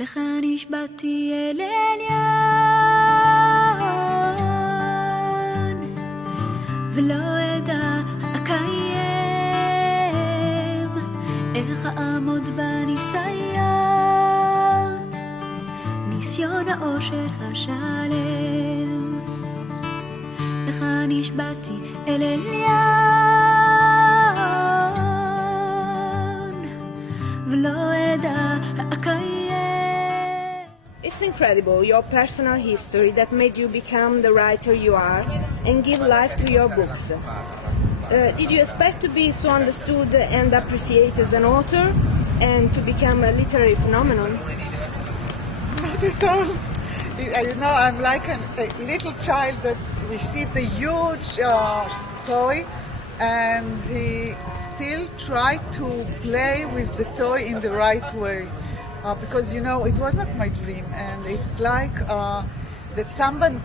לך נשבעתי אל עליון ולא אדע אקיים איך אעמוד בניסיון ניסיון האושר השלם לך נשבעתי אל עליון ולא אדע אקיים. It's incredible, your personal history that made you become the writer you are and give life to your books. Did you expect to be so understood and appreciated as an author and to become a literary phenomenon? Not at all. You know, I'm like a little child that received a huge toy and he still tried to play with the toy in the right way. Because, you know, it was not my dream, and it's like that someone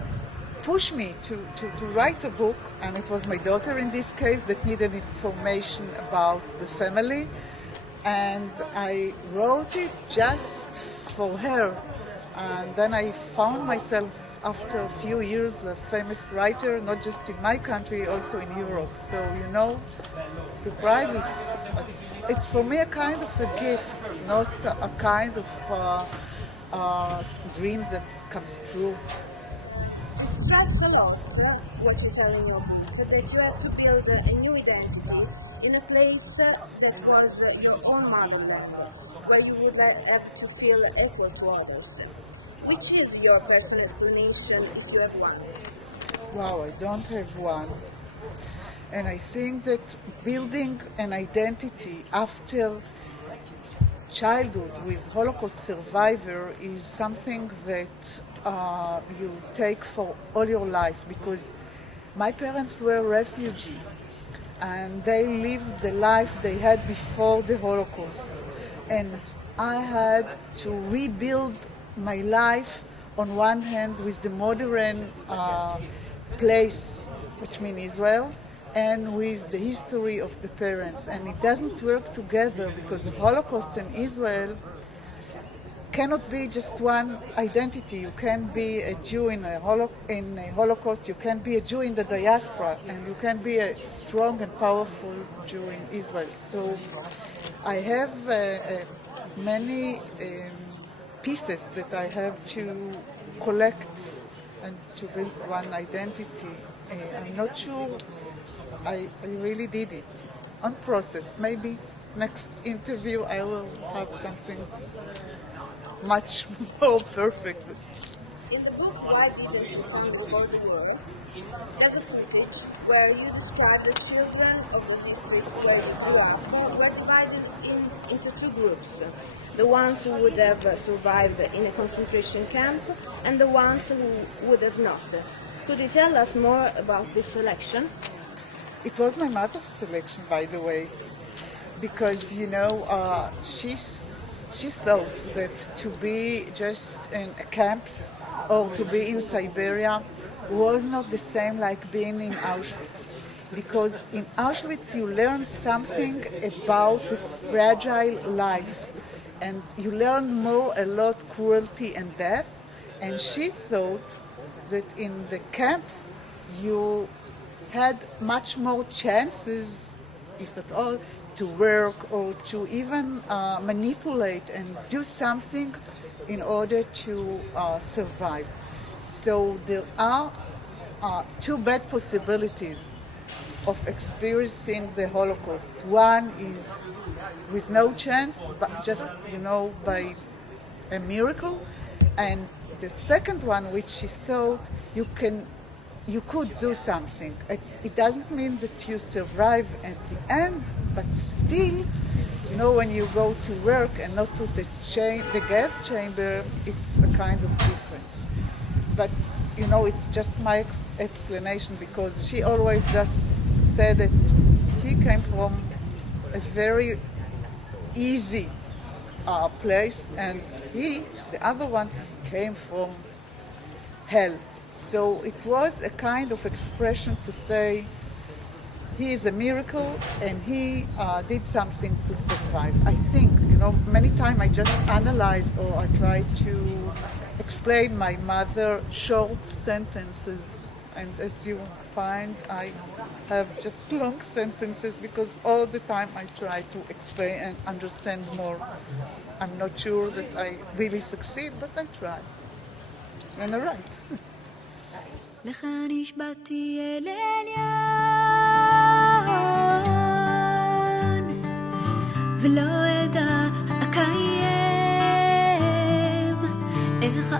pushed me to write a book, and it was my daughter in this case that needed information about the family, and I wrote it just for her. And then I found myself after a few years a famous writer, not just in my country, also in Europe. So, you know, surprises. It's for me a kind of a gift, not a kind of dream that comes true. It strikes a lot what you tell in your book, that you had to build a new identity in a place that was your own motherland, where you would have to feel equal to others. Which is your personal explanation, if you have one? Wow, I don't have one. And I think that building an identity after childhood with Holocaust survivor is something that you take for all your life, because my parents were refugees and they lived the life they had before the Holocaust. And I had to rebuild my life on one hand with the modern place, which means Israel, and with the history of the parents. And it doesn't work together because the Holocaust and Israel cannot be just one identity. You can be a Jew in a Holocaust, you can be a Jew in the diaspora, and you can be a strong and powerful Jew in Israel. So I have many pieces that I have to collect and to build one identity. I'm not sure I really did it. It's on process. Maybe next interview I will have something much more perfect. In the book, Why Didn't You Come Before the War, there's a footage where you describe the children of the district where you grew up were divided into two groups. The ones who would have survived in a concentration camp and the ones who would have not. Could you tell us more about this selection? It was my mother's selection, by the way, because, you know, she thought that to be just in camps or to be in Siberia was not the same like being in Auschwitz. Because in Auschwitz you learn something about the fragile life, and you learn a lot cruelty and death. And she thought that in the camps you had much more chances, if at all, to work or to even manipulate and do something in order to survive. So there are two bad possibilities of experiencing the Holocaust. One is with no chance, but just, you know, by a miracle. And the second one, which she thought you could do something. It doesn't mean that you survive at the end, but still, you know, when you go to work and not to the gas chamber, it's a kind of difference. But, you know, it's just my explanation, because she always just said that he came from a very easy place, and the other one, came from hell. So it was a kind of expression to say he is a miracle and he did something to survive. I think, you know, many times I just analyze or I try to explain my mother short sentences. And as you find, I have just long sentences because all the time I try to explain and understand more. I'm not sure that I really succeed, but I try. And I write. לך נשבעתי אל עליון ולא אדע אקיים איך